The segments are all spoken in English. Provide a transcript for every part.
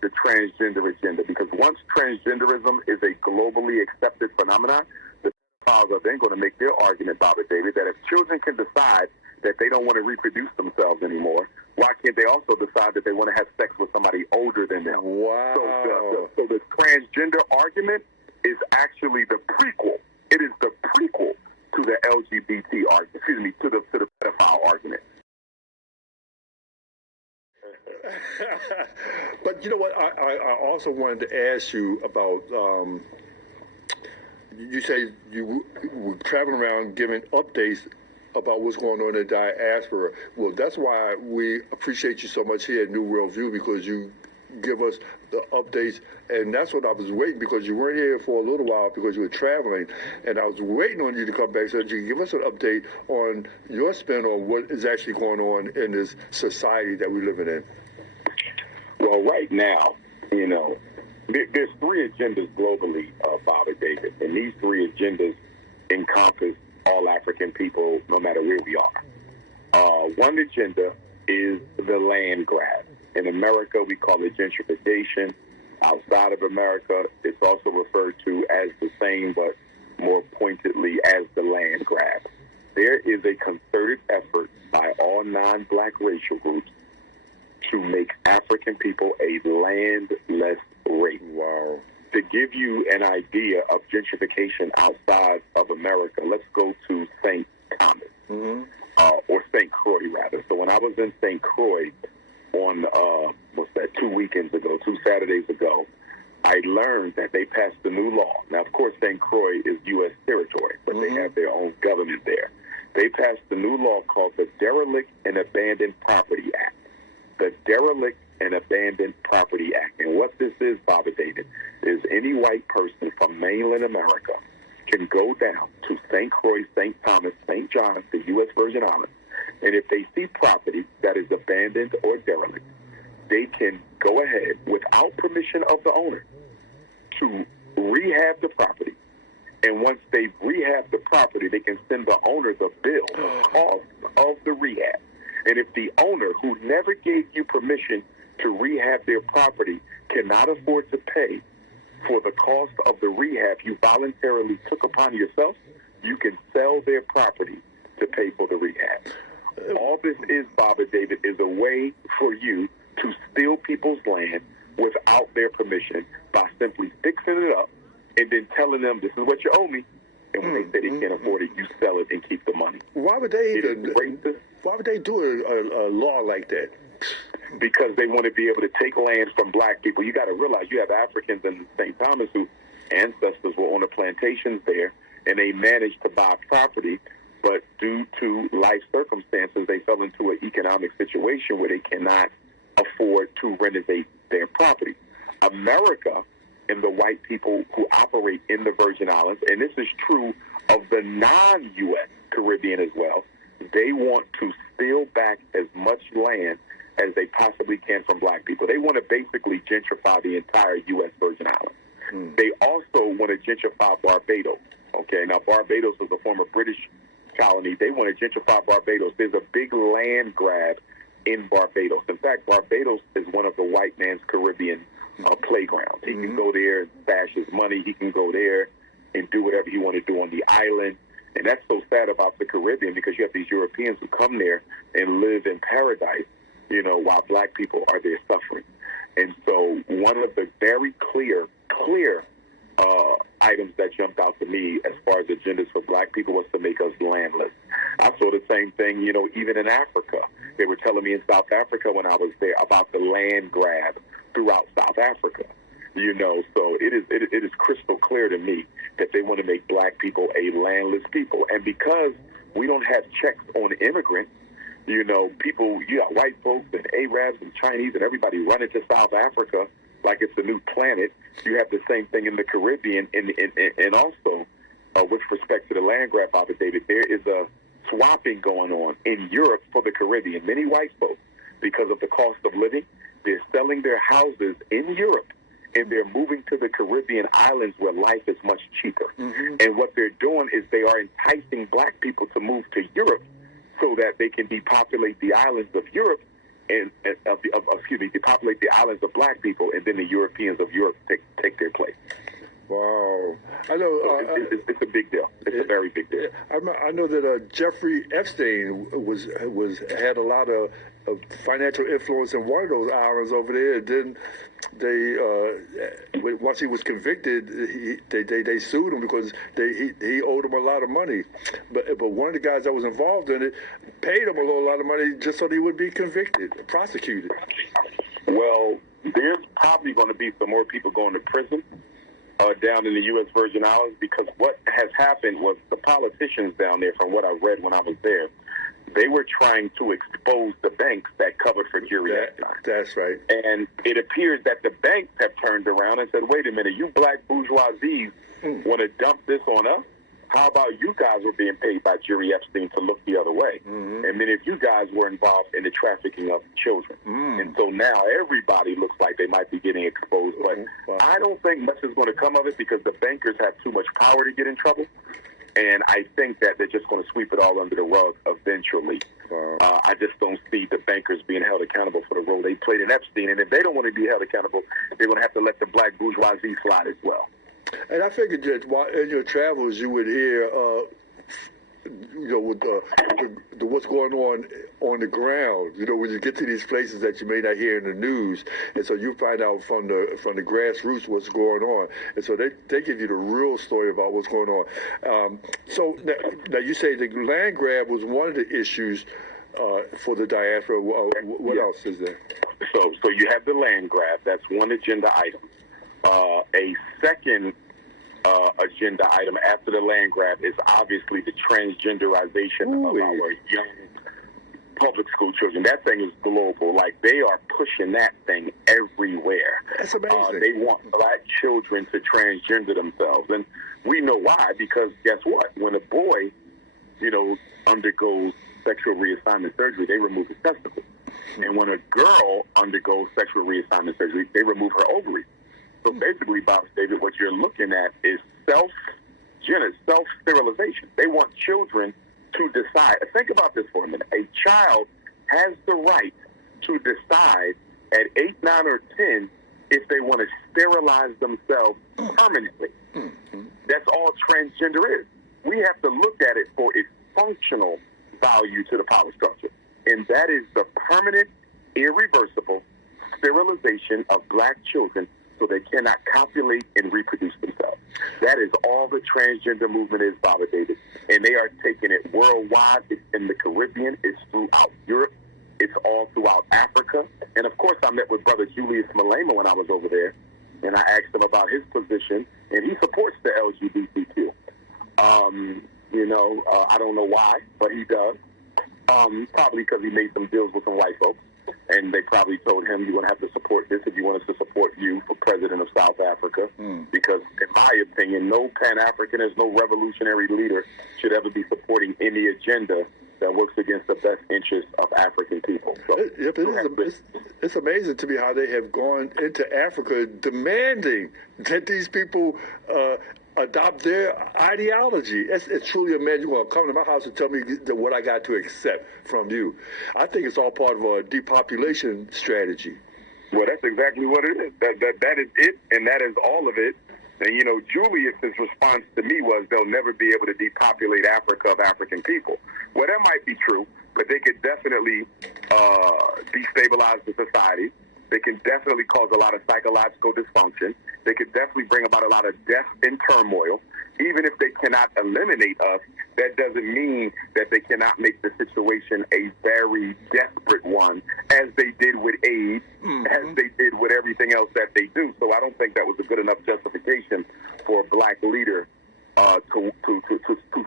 the transgender agenda, because once transgenderism is a globally accepted phenomenon, the pedophiles are then going to make their argument, Baba David, that if children can decide that they don't want to reproduce themselves anymore, why can't they also decide that they want to have sex with somebody older than them? Wow. So the transgender argument is actually the prequel. It is the prequel to the LGBT argument, to the pedophile argument. But you know what? I also wanted to ask you about. You say you were traveling around giving updates about what's going on in the diaspora. Well, that's why we appreciate you so much here at New World View, because you give us the updates, and that's what I was waiting, because you weren't here for a little while because you were traveling, and I was waiting on you to come back so that you could give us an update on your spin on what is actually going on in this society that we're living in. Well, right now, you know, there's three agendas globally, Baba David, and these three agendas encompass all African people, no matter where we are. One agenda is the land grab. In America, we call it gentrification. Outside of America, it's also referred to as the same, but more pointedly as the land grab. There is a concerted effort by all non-black racial groups to make African people a landless race. Wow. To give you an idea of gentrification outside of America, let's go to St. Thomas, or St. Croix, rather. So when I was in St. Croix on, 2 Saturdays ago, I learned that they passed a new law. Now, of course, St. Croix is U.S. territory, but they have their own government there. They passed a new law called the Derelict and Abandoned Property Act. The Derelict and Abandoned Property Act. And what this is, Baba David, is any white person from mainland America can go down to St. Croix, St. Thomas, St. John, the U.S. Virgin Islands, and if they see property that is abandoned or derelict, they can go ahead, without permission of the owner, to rehab the property. And once they've rehabbed the property, they can send the owner the bill, the cost of the rehab. And if the owner, who never gave you permission to rehab their property, cannot afford to pay for the cost of the rehab you voluntarily took upon yourself, you can sell their property to pay for the rehab. All this is, Baba David, is a way for you to steal people's land without their permission by simply fixing it up and then telling them, this is what you owe me. And when they say they can't afford it, you sell it and keep the money. Why would they do a law like that? Because they want to be able to take land from black people. You got to realize you have Africans in St. Thomas whose ancestors were on the plantations there, and they managed to buy property, but due to life circumstances, they fell into an economic situation where they cannot afford to renovate their property. America and the white people who operate in the Virgin Islands, and this is true of the non-U.S. Caribbean as well, they want to steal back as much land as they possibly can from black people. They want to basically gentrify the entire U.S. Virgin Islands. They also want to gentrify Barbados. Okay, now Barbados was a former British colony. They want to gentrify Barbados. There's a big land grab in Barbados. In fact, Barbados is one of the white man's Caribbean playgrounds. He can go there and stash his money. He can go there and do whatever he want to do on the island. And that's so sad about the Caribbean, because you have these Europeans who come there and live in paradise, you know, while black people are there suffering. And so one of the very clear items that jumped out to me as far as agendas for black people was to make us landless. I saw the same thing, you know, even in Africa. They were telling me in South Africa when I was there about the land grab throughout South Africa. You know, so it is crystal clear to me that they want to make black people a landless people. And because we don't have checks on immigrants, you know, people, you got white folks and Arabs and Chinese and everybody running to South Africa like it's a new planet. You have the same thing in the Caribbean. And also, with respect to the land grab, Baba David, there is a swapping going on in Europe for the Caribbean. Many white folks, because of the cost of living, they're selling their houses in Europe, and they're moving to the Caribbean islands where life is much cheaper. And what they're doing is they are enticing black people to move to Europe so that they can depopulate the islands of Europe depopulate the islands of black people, and then the Europeans of Europe take their place. Wow, I know. It's a big deal. It's a very big deal. I know that Jeffrey Epstein had a lot of financial influence in one of those islands over there. And then once he was convicted, they sued him because he owed them a lot of money. But one of the guys that was involved in it paid him a lot of money just so he would be convicted, prosecuted. Well, there's probably going to be some more people going to prison down in the U.S. Virgin Islands, because what has happened was the politicians down there, from what I read when I was there, they were trying to expose the banks that covered for Jerry Epstein. That's right. And it appears that the banks have turned around and said, wait a minute, you black bourgeoisies want to dump this on us? How about you guys were being paid by Jerry Epstein to look the other way? And then if you guys were involved in the trafficking of children. And so now everybody looks like they might be getting exposed. But I don't think much is going to come of it, because the bankers have too much power to get in trouble. And I think that they're just going to sweep it all under the rug eventually. I just don't see the bankers being held accountable for the role they played in Epstein. And if they don't want to be held accountable, they're going to have to let the black bourgeoisie slide as well. And I figured that while in your travels, you would hear, with what's going on the ground. When you get to these places that you may not hear in the news, and so you find out from the grassroots what's going on, and so they give you the real story about what's going on. So now you say the land grab was one of the issues for the diaspora. What else is there? So you have the land grab. That's one agenda item. A second agenda item after the land grab is obviously the transgenderization of our young public school children. That thing is global. Like, they are pushing that thing everywhere. That's amazing. They want black children to transgender themselves. And we know why, because guess what? When a boy, undergoes sexual reassignment surgery, they remove his testicles. And when a girl undergoes sexual reassignment surgery, they remove her ovaries. So basically, Bob David, what you're looking at is self-sterilization. They want children to decide. Think about this for a minute. A child has the right to decide at 8, 9, or 10 if they want to sterilize themselves permanently. That's all transgender is. We have to look at it for its functional value to the power structure. And that is the permanent, irreversible sterilization of black children so they cannot copulate and reproduce themselves. That is all the transgender movement is, Baba David. And they are taking it worldwide. It's in the Caribbean. It's throughout Europe. It's all throughout Africa. And, of course, I met with Brother Julius Malema when I was over there, and I asked him about his position, and he supports the LGBTQ. I don't know why, but he does. Probably because he made some deals with some white folks. And they probably told him, you're going to have to support this if you want us to support you for president of South Africa. Because, in my opinion, no Pan-Africanist, no revolutionary leader should ever be supporting any agenda that works against the best interests of African people. So, it's amazing to me how they have gone into Africa demanding that these people adopt their ideology. It's truly amazing. You're going to come to my house and tell me what I got to accept from you. I think it's all part of a depopulation strategy. Well, that's exactly what it is. That is it, and that is all of it. And, Julius's response to me was they'll never be able to depopulate Africa of African people. Well, that might be true, but they could definitely destabilize the society. They can definitely cause a lot of psychological dysfunction. They could definitely bring about a lot of death and turmoil. Even if they cannot eliminate us, that doesn't mean that they cannot make the situation a very desperate one, as they did with AIDS, as they did with everything else that they do. So I don't think that was a good enough justification for a black leader to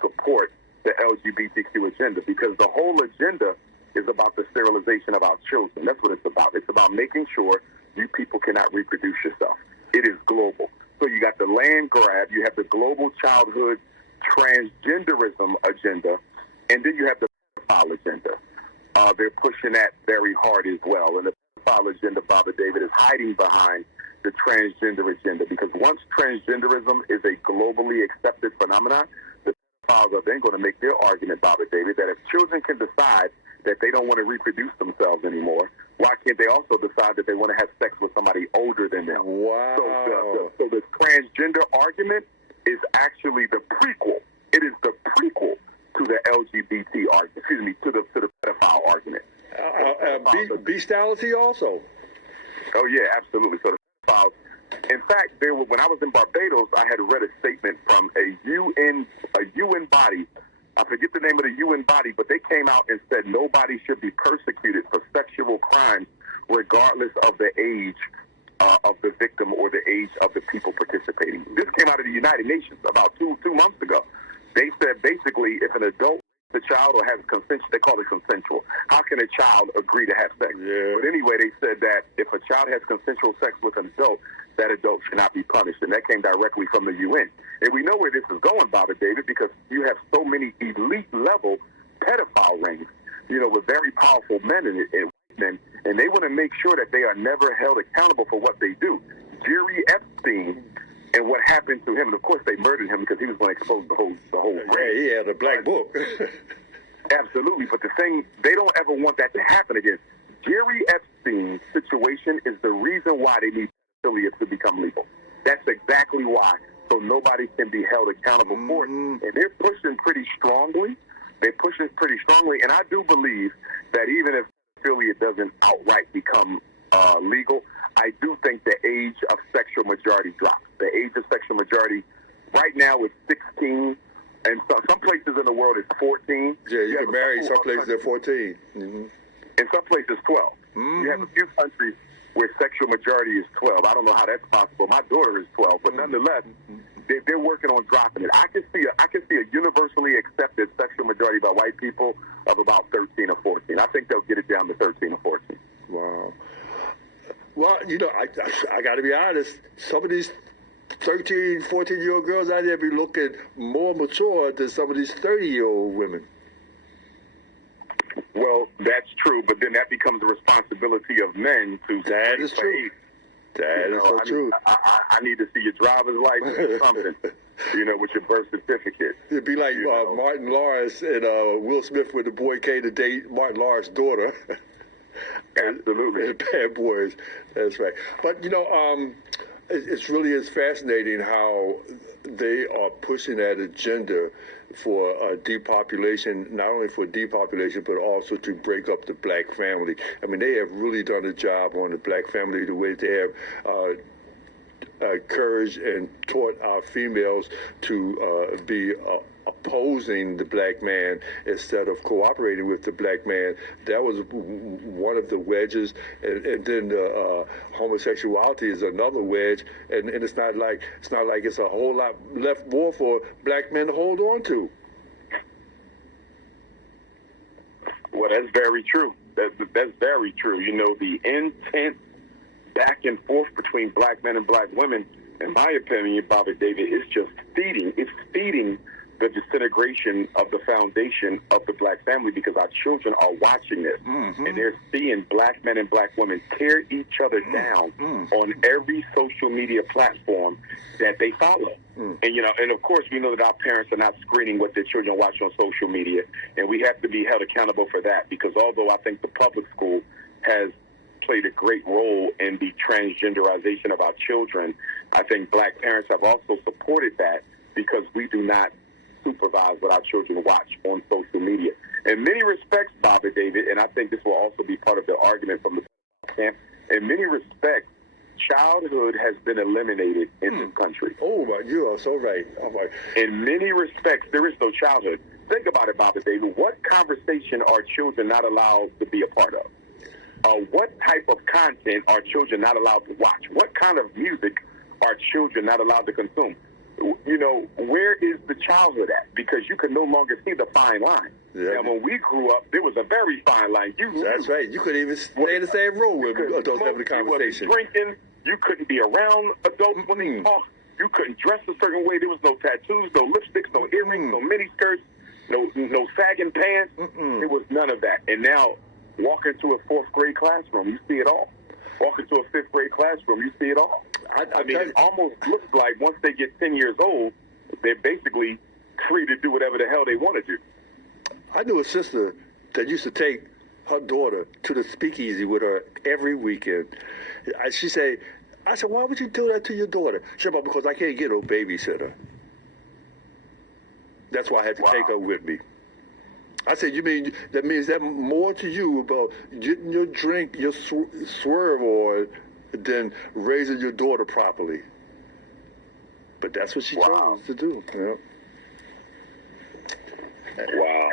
support the LGBTQ agenda, because the whole agenda is about the sterilization of our children. That's what it's about. It's about making sure you people cannot reproduce yourself. It is global. So you got the land grab, you have the global childhood transgenderism agenda, and then you have the pedophile agenda. They're pushing that very hard as well. And the pedophile agenda, Baba David, is hiding behind the transgender agenda, because once transgenderism is a globally accepted phenomenon, the pedophiles are then going to make their argument, Baba David, that if children can decide that they don't want to reproduce themselves anymore, why can't they also decide that they want to have sex with somebody older than them? Wow. So the transgender argument is actually the prequel. It is the prequel to the LGBT argument. Excuse me, to the pedophile argument. Bestiality also. Oh yeah, absolutely. So the pedophiles. In fact, when I was in Barbados, I had read a statement from a UN body. I forget the name of the UN body, but they came out and said nobody should be persecuted for sexual crimes, regardless of the age of the victim or the age of the people participating. This came out of the United Nations about two months ago. They said basically if an adult, the child, or has consent, they call it consensual. How can a child agree to have sex? Yeah. But anyway, they said that if a child has consensual sex with an adult, that adult should not be punished. And that came directly from the UN. And we know where this is going, Baba David, because you have so many elite-level pedophile rings, with very powerful men and women, and they want to make sure that they are never held accountable for what they do. Jerry Epstein and what happened to him, and of course they murdered him because he was going to expose the whole ring. Yeah, he had a black book. Absolutely, but the thing, they don't ever want that to happen again. Jerry Epstein's situation is the reason why they need affiliates to become legal. That's exactly why, so nobody can be held accountable for it. And they're pushing pretty strongly. And I do believe that even if affiliate doesn't outright become legal, I do think the age of sexual majority drops. The age of sexual majority right now is 16, and some places in the world is 14. Yeah, you can marry some places at 14. Mm-hmm. In some places, 12. Mm-hmm. You have a few countries where sexual majority is 12. I don't know how that's possible. My daughter is 12, but nonetheless, they're working on dropping it. I can see a universally accepted sexual majority by white people of about 13 or 14. I think they'll get it down to 13 or 14. Wow. Well, I got to be honest. Some of these 13, 14-year-old girls out there be looking more mature than some of these 30-year-old women. Well, that's true, but then that becomes the responsibility of men to. That is true. That is so true. I need to see your driver's license or something, with your birth certificate. It'd be like Martin Lawrence and Will Smith when the boy came to date Martin Lawrence's daughter. Absolutely. And Bad Boys. That's right. But, it's really is fascinating how they are pushing that agenda for depopulation, not only for depopulation, but also to break up the black family. I mean, they have really done a job on the black family, the way they have encouraged and taught our females to be opposing the black man instead of cooperating with the black man. That was one of the wedges, and then homosexuality is another wedge, and it's not like it's a whole lot left more for black men to hold on to. Well, that's very true. That's very true. The intense back and forth between black men and black women, in my opinion, Bobby David, is just feeding the disintegration of the foundation of the black family, because our children are watching this, and they're seeing black men and black women tear each other down on every social media platform that they follow. And of course, we know that our parents are not screening what their children watch on social media, and we have to be held accountable for that, because although I think the public school has played a great role in the transgenderization of our children, I think black parents have also supported that, because we do not supervise what our children watch on social media. In many respects, Bobby David, and I think this will also be part of the argument from the camp, in many respects, childhood has been eliminated in this country. Oh, my, you are so right. Oh, my. In many respects, there is no childhood. Think about it, Bobby David. What conversation are children not allowed to be a part of? What type of content are children not allowed to watch? What kind of music are children not allowed to consume? Where is the childhood at? Because you can no longer see the fine line. Yeah. Now, when we grew up, there was a very fine line. That's right. You couldn't even stay in the same room with adults having a conversation. You wasn't drinking. You couldn't be around adults when they talk. You couldn't dress a certain way. There was no tattoos, no lipsticks, no earrings, no miniskirts, no sagging pants. There was none of that. And now, walk into a fourth grade classroom, you see it all. Walk into a fifth grade classroom, you see it all. I mean, it almost looks like once they get 10 years old, they're basically free to do whatever the hell they want to do. I knew a sister that used to take her daughter to the speakeasy with her every weekend. I said, why would you do that to your daughter? She said, because I can't get no babysitter. That's why I had to take her with me. I said, you mean that means that more to you about getting your drink, your swerve on, than raising your daughter properly? But that's what she chose to do. Yeah. Wow.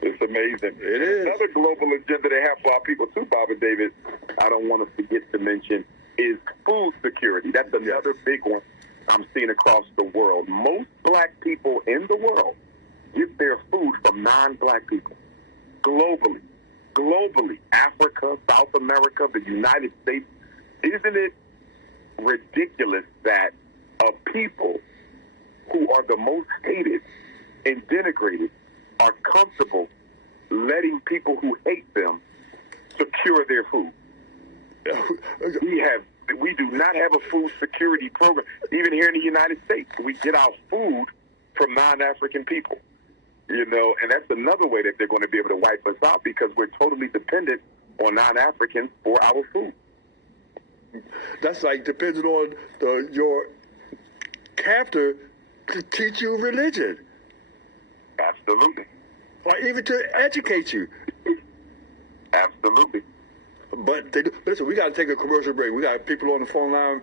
It's amazing. It is. Another global agenda they have for our people too, Bob and David, I don't want to forget to mention, is food security. That's another big one I'm seeing across the world. Most black people in the world get their food from non-black people. Globally. Africa, South America, the United States. Isn't it ridiculous that a people who are the most hated and denigrated are comfortable letting people who hate them secure their food? We do not have a food security program. Even here in the United States, we get our food from non-African people. You know, and that's another way that they're going to be able to wipe us out, because we're totally dependent on non-Africans for our food. That's like depending on your captor to teach you religion. Absolutely. Or even to educate you. Absolutely. But listen, we got to take a commercial break. We got people on the phone line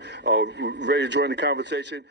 ready to join the conversation.